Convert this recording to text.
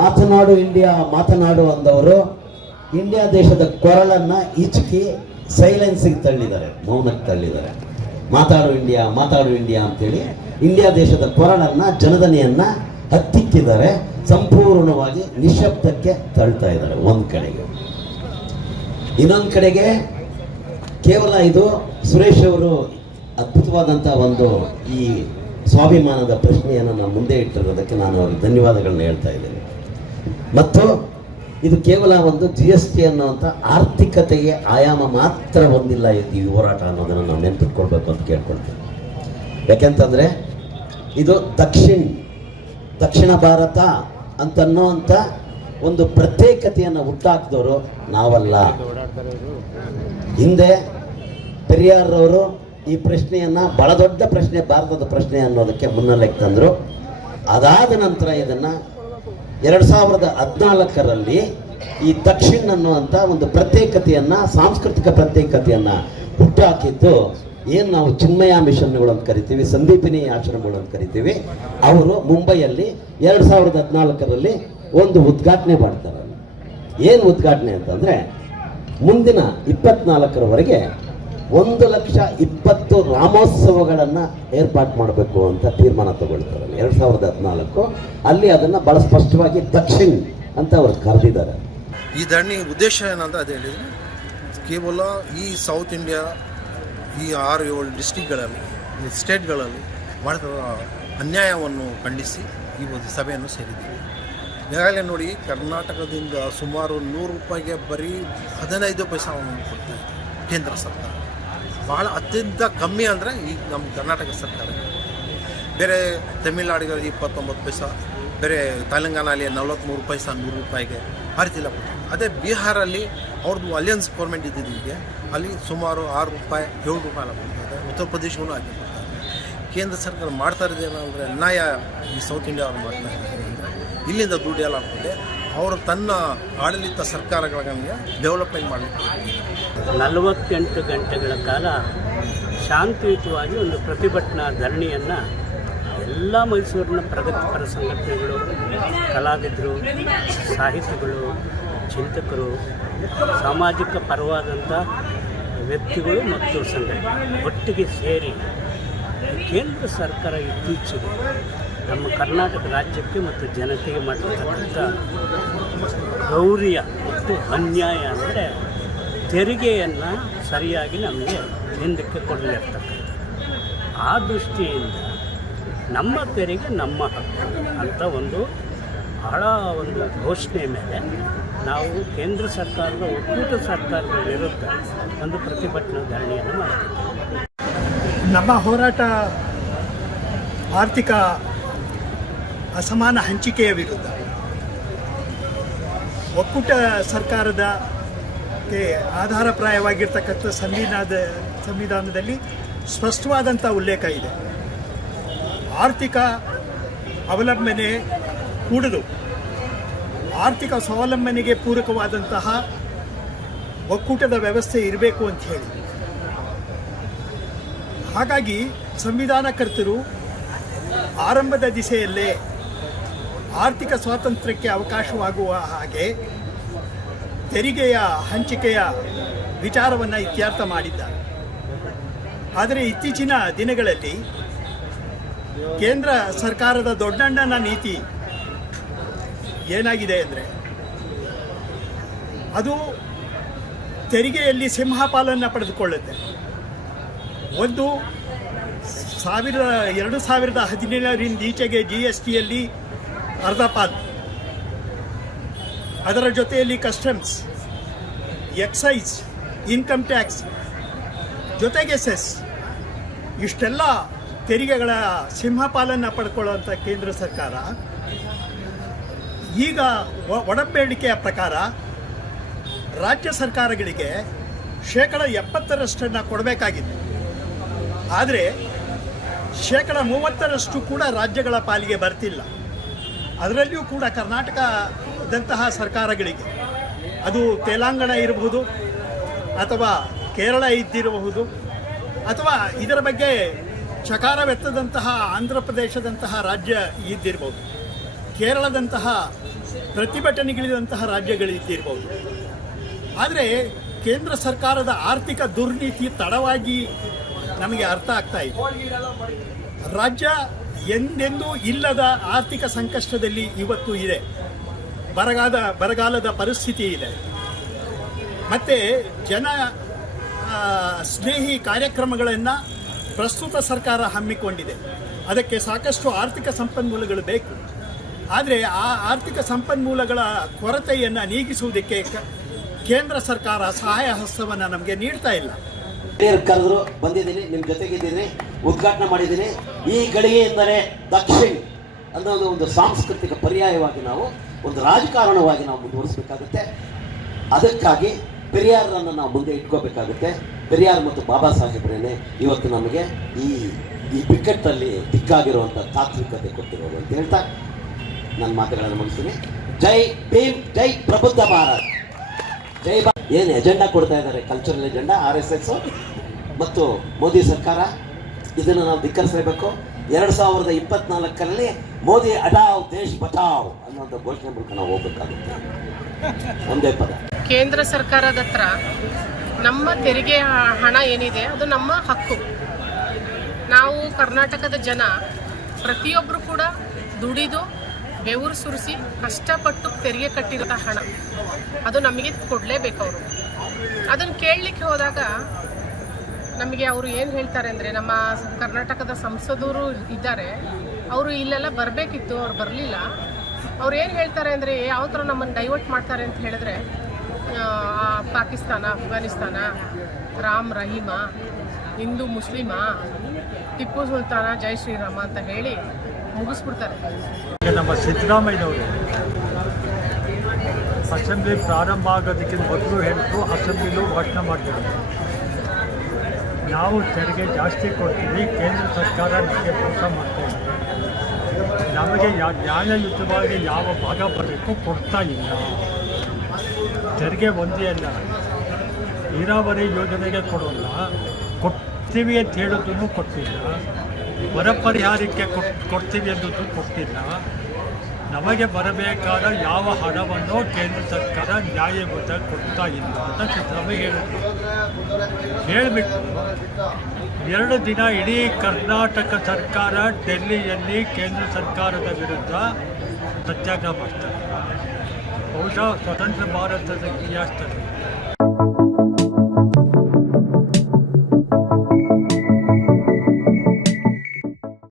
ಮಾತನಾಡು ಇಂಡಿಯಾ, ಮಾತನಾಡು ಅಂದವರು, ಇಂಡಿಯಾ ದೇಶದ ಕೊರಳನ್ನು ಹಿಚುಕಿ ಸೈಲೆನ್ಸಿಗೆ ತಳ್ಳಿದ್ದಾರೆ, ಮೌನಕ್ಕೆ ತಳ್ಳಿದ್ದಾರೆ. ಮಾತಾಡು ಇಂಡಿಯಾ ಮಾತಾಡು ಇಂಡಿಯಾ ಅಂತೇಳಿ ಇಂಡಿಯಾ ದೇಶದ ಕೊರಳನ್ನು, ಜನದನಿಯನ್ನ ಹತ್ತಿಕ್ಕಿದ್ದಾರೆ, ಸಂಪೂರ್ಣವಾಗಿ ನಿಶಬ್ದಕ್ಕೆ ತಳ್ತಾ ಇದ್ದಾರೆ ಒಂದು ಕಡೆಗೆ. ಇನ್ನೊಂದು ಕಡೆಗೆ ಕೇವಲ ಇದು ಸುರೇಶ್ ಅವರು ಅದ್ಭುತವಾದಂಥ ಒಂದು ಈ ಸ್ವಾಭಿಮಾನದ ಪ್ರಶ್ನೆಯನ್ನು ನಾನು ಮುಂದೆ ಇಟ್ಟಿರೋದಕ್ಕೆ ನಾನು ಅವ್ರಿಗೆ ಧನ್ಯವಾದಗಳನ್ನ ಹೇಳ್ತಾ ಇದ್ದೇನೆ. ಮತ್ತು ಇದು ಕೇವಲ ಒಂದು ಜಿ ಎಸ್ ಟಿ ಅನ್ನುವಂಥ ಆರ್ಥಿಕತೆಗೆ ಆಯಾಮ ಮಾತ್ರ ಹೊಂದಿಲ್ಲ ಈ ಹೋರಾಟ ಅನ್ನೋದನ್ನು ನಾವು ನೆನ್ಪಿಟ್ಕೊಳ್ಬೇಕು ಅಂತ ಕೇಳ್ಕೊಳ್ತೀವಿ ಯಾಕೆಂತಂದರೆ ಇದು ದಕ್ಷಿಣ ದಕ್ಷಿಣ ಭಾರತ ಅಂತನ್ನುವಂಥ ಒಂದು ಪ್ರತ್ಯೇಕತೆಯನ್ನು ಹುಟ್ಟಾಕಿದವರು ನಾವಲ್ಲ. ಹಿಂದೆ ಪೆರಿಯಾರ್ರವರು ಈ ಪ್ರಶ್ನೆಯನ್ನು, ಬಹಳ ದೊಡ್ಡ ಪ್ರಶ್ನೆ, ಭಾರತದ ಪ್ರಶ್ನೆ ಅನ್ನೋದಕ್ಕೆ ಮುನ್ನೆಲೆಗೆ ತಂದರು. ಅದಾದ ನಂತರ ಇದನ್ನ ಎರಡು ಸಾವಿರದ ಹದಿನಾಲ್ಕರಲ್ಲಿ ಈ ದಕ್ಷಿಣ್ ಅನ್ನುವಂಥ ಒಂದು ಪ್ರತ್ಯೇಕತೆಯನ್ನು, ಸಾಂಸ್ಕೃತಿಕ ಪ್ರತ್ಯೇಕತೆಯನ್ನು ಹುಟ್ಟಾಕಿದ್ದು ಏನು ನಾವು ಚಿನ್ಮಯ ಮಿಷನ್ಗಳು ಅಂತ ಕರಿತೀವಿ, ಸಂದೀಪಿನಿ ಆಶ್ರಮಗಳು ಅಂತ ಕರಿತೀವಿ, ಅವರು ಮುಂಬೈಯಲ್ಲಿ ಎರಡು ಸಾವಿರದ ಹದಿನಾಲ್ಕರಲ್ಲಿ ಒಂದು ಉದ್ಘಾಟನೆ ಮಾಡ್ತಾರೆ. ಏನು ಉದ್ಘಾಟನೆ ಅಂತಂದರೆ, ಮುಂದಿನ ಇಪ್ಪತ್ನಾಲ್ಕರವರೆಗೆ ಒಂದು ಲಕ್ಷ ಇಪ್ಪತ್ತು ರಾಮೋತ್ಸವಗಳನ್ನ ಏರ್ಪಾಟ್ ಮಾಡಬೇಕು ಅಂತ ತೀರ್ಮಾನ ತಗೊಳ್ತಾರೆ. ಎರಡು ಸಾವಿರದ ಹದಿನಾಲ್ಕು, ಅಲ್ಲಿ ಅದನ್ನು ಬಹಳ ಸ್ಪಷ್ಟವಾಗಿ ದಕ್ಷಿಣ್ ಅಂತ ಅವ್ರು ಕರೆದಿದ್ದಾರೆ. ಈ ಧರಣಿ ಉದ್ದೇಶ ಏನಂತ ಅದು ಹೇಳಿದರೆ, ಕೇವಲ ಈ ಸೌತ್ ಇಂಡಿಯಾ ಈ ಆರು ಏಳು ಡಿಸ್ಟಿಕ್ಗಳಲ್ಲಿ ಈ ಸ್ಟೇಟ್ಗಳಲ್ಲಿ ಮಾಡಿದ ಅನ್ಯಾಯವನ್ನು ಖಂಡಿಸಿ ಈ ಒಂದು ಸಭೆಯನ್ನು ಸೇರಿದ್ದೀವಿ. ಈಗಾಗಲೇ ನೋಡಿ, ಕರ್ನಾಟಕದಿಂದ ಸುಮಾರು ನೂರು ರೂಪಾಯಿಗೆ ಬರೀ ಹದಿನೈದು ಪೈಸಾವನ್ನು ಕೊಡ್ತಾ ಇದೆ ಕೇಂದ್ರ ಸರ್ಕಾರ. ಭಾಳ ಅತ್ಯಂತ ಕಮ್ಮಿ ಅಂದರೆ ಈ ನಮ್ಮ ಕರ್ನಾಟಕ ಸರ್ಕಾರ. ಬೇರೆ ತಮಿಳ್ನಾಡಿಗೆ ಇಪ್ಪತ್ತೊಂಬತ್ತು ಪೈಸಾ, ಬೇರೆ ತೆಲಂಗಾಣಲ್ಲಿ ನಲ್ವತ್ತ್ಮೂರು ಪೈಸಾ, ನೂರು ರೂಪಾಯಿಗೆ ಆ ರೀತಿ ಅದೇ ಬಿಹಾರಲ್ಲಿ ಅವ್ರದ್ದು ಅಲಿಯನ್ಸ್ ಗೌರ್ಮೆಂಟ್ ಇದ್ದಿದ್ದಕ್ಕೆ ಅಲ್ಲಿ ಸುಮಾರು ಆರು ರೂಪಾಯಿ, ಏಳು ರೂಪಾಯಿ ಎಲ್ಲ ಬರ್ತದೆ ಉತ್ತರ ಪ್ರದೇಶವೂ ಕೊಡ್ತಾರೆ. ಕೇಂದ್ರ ಸರ್ಕಾರ ಮಾಡ್ತಾ ಇರೋದೇನಂದರೆ ಅನ್ಯಾಯ ಈ ಸೌತ್ ಇಂಡಿಯಾ ಅವ್ರು ಮಾಡ್ತಾ ಇದ್ದಾರೆ. ಇಲ್ಲಿಂದ ದುಡ್ಡು ಎಲ್ಲ ಅವರು ತನ್ನ ಆಡಳಿತ ಸರ್ಕಾರಗಳಿಗೆ ಡೆವಲಪ್ಮೆಂಟ್ ಮಾಡಲಿಕ್ಕೆ ನಲವತ್ತೆಂಟು ಗಂಟೆಗಳ ಕಾಲ ಶಾಂತಿಯುತವಾಗಿ ಒಂದು ಪ್ರತಿಭಟನಾ ಧರಣಿಯನ್ನು ಎಲ್ಲ ಮೈಸೂರಿನ ಪ್ರಗತಿಪರ ಸಂಘಟನೆಗಳು, ಕಲಾವಿದರು, ಸಾಹಿತಿಗಳು, ಚಿಂತಕರು, ಸಾಮಾಜಿಕ ಪರವಾದಂಥ ವ್ಯಕ್ತಿಗಳು ಮತ್ತು ಸಂಘಟನೆ ಒಟ್ಟಿಗೆ ಸೇರಿ ಕೇಂದ್ರ ಸರ್ಕಾರ ಇತ್ತೀಚೆಗೆ ನಮ್ಮ ಕರ್ನಾಟಕ ರಾಜ್ಯಕ್ಕೆ ಮತ್ತು ಜನತೆಗೆ ಮಾಡಿರ್ತಕ್ಕಂಥ ಗೌರಿಯ ಮತ್ತು ಅನ್ಯಾಯ ಅಂದರೆ ತೆರಿಗೆಯನ್ನು ಸರಿಯಾಗಿ ನಮಗೆ ಹಿಂದಕ್ಕೆ ಕೊಡಲಿರ್ತಕ್ಕಂಥ ಆ ದೃಷ್ಟಿಯಿಂದ ನಮ್ಮ ತೆರಿಗೆ ನಮ್ಮ ಹಕ್ಕು ಅಂತ ಒಂದು ಬಹಳ ಒಂದು ಘೋಷಣೆ ಮೇಲೆ ನಾವು ಕೇಂದ್ರ ಸರ್ಕಾರದ ಒಕ್ಕೂಟ ಸರ್ಕಾರದ ವಿರುದ್ಧ ಒಂದು ಪ್ರತಿಭಟನಾ ಧರಣಿಯನ್ನು ಮಾಡ್ತೀವಿ. ನಮ್ಮ ಹೋರಾಟ ಆರ್ಥಿಕ ಅಸಮಾನ ಹಂಚಿಕೆಯ ವಿರುದ್ಧ. ಒಕ್ಕೂಟ ಸರ್ಕಾರದ ಕ್ಕೆ ಆಧಾರಪ್ರಾಯವಾಗಿರ್ತಕ್ಕಂಥ ಸಂವಿಧಾನದ, ಸಂವಿಧಾನದಲ್ಲಿ ಸ್ಪಷ್ಟವಾದಂಥ ಉಲ್ಲೇಖ ಇದೆ. ಆರ್ಥಿಕ ಅವಲಂಬನೆ ಕೂಡದು, ಆರ್ಥಿಕ ಸ್ವಾವಲಂಬನೆಗೆ ಪೂರಕವಾದಂತಹ ಒಕ್ಕೂಟದ ವ್ಯವಸ್ಥೆ ಇರಬೇಕು ಅಂತ ಹೇಳಿ. ಹಾಗಾಗಿ ಸಂವಿಧಾನಕರ್ತರು ಆರಂಭದ ದಿಸೆಯಲ್ಲೇ ಆರ್ಥಿಕ ಸ್ವಾತಂತ್ರ್ಯಕ್ಕೆ ಅವಕಾಶವಾಗುವ ಹಾಗೆ ತೆರಿಗೆಯ, ಹಂಚಿಕೆಯ ವಿಚಾರವನ್ನು ಇತ್ಯರ್ಥ ಮಾಡಿದ್ದಾರೆ. ಆದರೆ ಇತ್ತೀಚಿನ ದಿನಗಳಲ್ಲಿ ಕೇಂದ್ರ ಸರ್ಕಾರದ ದೊಡ್ಡಣ್ಣನ ನೀತಿ ಏನಾಗಿದೆ ಅಂದರೆ, ಅದು ತೆರಿಗೆಯಲ್ಲಿ ಸಿಂಹಪಾಲನ್ನು ಪಡೆದುಕೊಳ್ಳುತ್ತೆ. ಒಂದು ಸಾವಿರದ ಎರಡು ಸಾವಿರದ ಹದಿನೇಳರಿಂದ ಈಚೆಗೆ ಜಿ ಎಸ್ ಟಿಯಲ್ಲಿ ಅರ್ಧ ಪಾಲು ಅದರ ಜೊತೆಯಲ್ಲಿ ಕಸ್ಟಮ್ಸ್ ಎಕ್ಸೈಸ್ ಇನ್ಕಮ್ ಟ್ಯಾಕ್ಸ್ ಜೊತೆಗೆ ಸೆಸ್ ಇಷ್ಟೆಲ್ಲ ತೆರಿಗೆಗಳ ಸಿಂಹಪಾಲನ್ನು ಪಡ್ಕೊಳ್ಳುವಂಥ ಕೇಂದ್ರ ಸರ್ಕಾರ ಈಗ ಒಡಂಬಡಿಕೆಯ ಪ್ರಕಾರ ರಾಜ್ಯ ಸರ್ಕಾರಗಳಿಗೆ ಶೇಕಡ ಎಪ್ಪತ್ತರಷ್ಟನ್ನು ಕೊಡಬೇಕಾಗಿದೆ ಆದರೆ ಶೇಕಡ ಮೂವತ್ತರಷ್ಟು ಕೂಡ ರಾಜ್ಯಗಳ ಪಾಲಿಗೆ ಬರ್ತಿಲ್ಲ. ಅದರಲ್ಲಿಯೂ ಕೂಡ ಕರ್ನಾಟಕದಂತಹ ಸರ್ಕಾರಗಳಿಗೆ, ಅದು ತೆಲಂಗಾಣ ಇರಬಹುದು ಅಥವಾ ಕೇರಳ ಇದ್ದಿರಬಹುದು ಅಥವಾ ಇದರ ಬಗ್ಗೆ ಚಕಾರವೆತ್ತದಂತಹ ಆಂಧ್ರ ಪ್ರದೇಶದಂತಹ ರಾಜ್ಯ ಇದ್ದಿರಬಹುದು, ಕೇರಳದಂತಹ ಪ್ರತಿಭಟನೆಗಳಿದಂತಹ ರಾಜ್ಯಗಳಿದ್ದಿರ್ಬೋದು ಆದರೆ ಕೇಂದ್ರ ಸರ್ಕಾರದ ಆರ್ಥಿಕ ದುರ್ನೀತಿ ತಡವಾಗಿ ನಮಗೆ ಅರ್ಥ ಆಗ್ತಾ ಇದೆ ರಾಜ್ಯ ಎಂದೆಂದೂ ಇಲ್ಲದ ಆರ್ಥಿಕ ಸಂಕಷ್ಟದಲ್ಲಿ ಇವತ್ತು ಇದೆ. ಬರಗಾದ ಬರಗಾಲದ ಪರಿಸ್ಥಿತಿ ಇದೆ. ಮತ್ತು ಜನ ಸ್ನೇಹಿ ಕಾರ್ಯಕ್ರಮಗಳನ್ನು ಪ್ರಸ್ತುತ ಸರ್ಕಾರ ಹಮ್ಮಿಕೊಂಡಿದೆ. ಅದಕ್ಕೆ ಸಾಕಷ್ಟು ಆರ್ಥಿಕ ಸಂಪನ್ಮೂಲಗಳು ಬೇಕು. ಆದರೆ ಆ ಆರ್ಥಿಕ ಸಂಪನ್ಮೂಲಗಳ ಕೊರತೆಯನ್ನು ನೀಗಿಸುವುದಕ್ಕೆ ಕೇಂದ್ರ ಸರ್ಕಾರ ಸಹಾಯ ಹಸ್ತವನ್ನು ನಮಗೆ ನೀಡ್ತಾ ಇಲ್ಲ. ಕರೆದ್ರು ಬಂದಿದ್ದೀನಿ ನಿಮ್ಮ ಜೊತೆಗಿದ್ದೀನಿ, ಉದ್ಘಾಟನೆ ಮಾಡಿದ್ದೀನಿ. ಈ ಗಳಿಗೆಯಿಂದಲೇ ದಕ್ಷಿಣ ಅನ್ನೋದು ಒಂದು ಸಾಂಸ್ಕೃತಿಕ ಪರ್ಯಾಯವಾಗಿ ನಾವು, ಒಂದು ರಾಜಕಾರಣವಾಗಿ ನಾವು ಮುಂದುವರಿಸಬೇಕಾಗುತ್ತೆ. ಅದಕ್ಕಾಗಿ ಪೆರಿಯಾರನ್ನು ನಾವು ಮುಂದೆ ಇಟ್ಕೋಬೇಕಾಗುತ್ತೆ. ಪೆರಿಯಾರ್ ಮತ್ತು ಬಾಬಾ ಸಾಹೇಬ್ರೇನೆ ಇವತ್ತು ನಮಗೆ ಈ ಈ ಬಿಕ್ಕಟ್ಟಲ್ಲಿ ದಿಕ್ಕಾಗಿರುವಂಥ ತಾತ್ವಿಕತೆ ಕೊಟ್ಟಿರೋದು ಅಂತ ಹೇಳ್ತಾ ನನ್ನ ಮಾತುಗಳನ್ನು ಮುಗಿಸ್ತೀನಿ. ಜೈ ಭೀಮ್, ಜೈ ಪ್ರಬುದ್ಧ ಭಾರತ್. ಜೈ ಏನು ಎಜೆಂಡಾ ಕೊಡ್ತಾ ಇದ್ದಾರೆ? Cultural agenda R S S ಮತ್ತು ಮೋದಿ ಸರ್ಕಾರ? ಇದನ್ನು ನಾವು ಧಿಕ್ಕರಿಸಬೇಕು ಎರಡು ಸಾವಿರದ ಇಪ್ಪತ್ನಾಲ್ಕರಲ್ಲಿ ಮೋದಿ ಅಟಾವ್ ದೇಶ್ ಬಟಾವ್ ಅನ್ನೋಂಥ ಘೋಷಣೆ ಮೂಲಕ ನಾವು ಹೋಗ್ಬೇಕಾಗುತ್ತೆ. ಒಂದೇ ಪದ. ಕೇಂದ್ರ ಸರ್ಕಾರದ ಹತ್ರ ನಮ್ಮ ತೆರಿಗೆ ಹಣ ಏನಿದೆ ಅದು ನಮ್ಮ ಹಕ್ಕು. ನಾವು ಕರ್ನಾಟಕದ ಜನ ಪ್ರತಿಯೊಬ್ಬರು ಕೂಡ ದುಡಿದು ಬೆವರು ಸುರಿಸಿ ಕಷ್ಟಪಟ್ಟು ತೆರಿಗೆ ಕಟ್ಟಿರೋ ಹಣ. ಅದು ನಮಗೆ ಕೊಡಲೇಬೇಕು ಅವರು. ಅದನ್ನು ಕೇಳಲಿಕ್ಕೆ ಹೋದಾಗ ನಮಗೆ ಅವರು ಏನು ಹೇಳ್ತಾರೆ ಅಂದರೆ, ನಮ್ಮ ಕರ್ನಾಟಕದ ಸಂಸದರು ಇದ್ದಾರೆ. ಅವರು ಇಲ್ಲೆಲ್ಲ ಬರಬೇಕಿತ್ತು, ಅವ್ರು ಬರಲಿಲ್ಲ. ಅವ್ರು ಏನು ಹೇಳ್ತಾರೆ ಅಂದರೆ ಯಾವ ಥರ ನಮ್ಮನ್ನು ಡೈವರ್ಟ್ ಮಾಡ್ತಾರೆ ಅಂತ ಹೇಳಿದ್ರೆ ಪಾಕಿಸ್ತಾನ, ಅಫ್ಘಾನಿಸ್ತಾನ, ರಾಮ್ ರಹೀಮ, ಹಿಂದೂ ಮುಸ್ಲಿಮ, ಟಿಪ್ಪು ಸುಲ್ತಾನ, ಜೈ ಶ್ರೀರಾಮ ಅಂತ ಹೇಳಿ ಮುಗಿಸ್ಬಿಡ್ತಾರೆ. ನಮ್ಮ ಸಿದ್ದರಾಮಯ್ಯನವರು, ಅಸೆಂಬ್ಲಿ ಪ್ರಾರಂಭ ಆಗೋದಕ್ಕಿಂತ ಮೊದಲು ಹೇಳ್ತು ಅಸೆಂಬ್ಲಿಲೂ ಭಾಷಣ ಮಾಡ್ತಿದ್ರು ನಾವು ತೆರಿಗೆ ಜಾಸ್ತಿ ಕೊಡ್ತೀವಿ, ಕೇಂದ್ರ ಸರ್ಕಾರ ನಮಗೆ ಮೋಸ ಮಾಡ್ತಾ ಇದೆ. ನಮಗೆ ನ್ಯಾಯಯುತವಾಗಿ ಯಾವ ಭಾಗ ಬರಬೇಕು ಕೊಡ್ತಾ ಇಲ್ಲ. ತೆರಿಗೆ ಒಂದೇ ಅಲ್ಲ, ನೀರಾವರಿ ಯೋಜನೆಗೆ ಕೊಡೋಲ್ಲ. ಕೊಡ್ತೀವಿ ಅಂತ ಹೇಳೋದನ್ನು ಕೊಟ್ಟಿಲ್ಲ. ಬರ ಪರಿಹಾರಕ್ಕೆ ಕೊಡ್ತೀವಿ ಅನ್ನೋದು ಕೊಟ್ಟಿಲ್ಲ. ನಮಗೆ ಬರಬೇಕಾದ ಯಾವ ಹಣವನ್ನು ಕೇಂದ್ರ ಸರ್ಕಾರ ನ್ಯಾಯಯುತ ಕೊಡ್ತಾ ಇಲ್ಲ ಅಂತ ಸಿದ್ದರಾಮಯ್ಯ ಹೇಳಿದ್ರು. ಹೇಳಿಬಿಟ್ಟು, ಎರಡು ದಿನ ಇಡೀ ಕರ್ನಾಟಕ ಸರ್ಕಾರ ಡೆಲ್ಲಿಯಲ್ಲಿ ಕೇಂದ್ರ ಸರ್ಕಾರದ ವಿರುದ್ಧ ಸತ್ಯಾಗ್ರಹ ಮಾಡ್ತಾರೆ. ಬಹುಶಃ ಸ್ವತಂತ್ರ ಭಾರತದ ಇತಿಹಾಸದಲ್ಲಿ.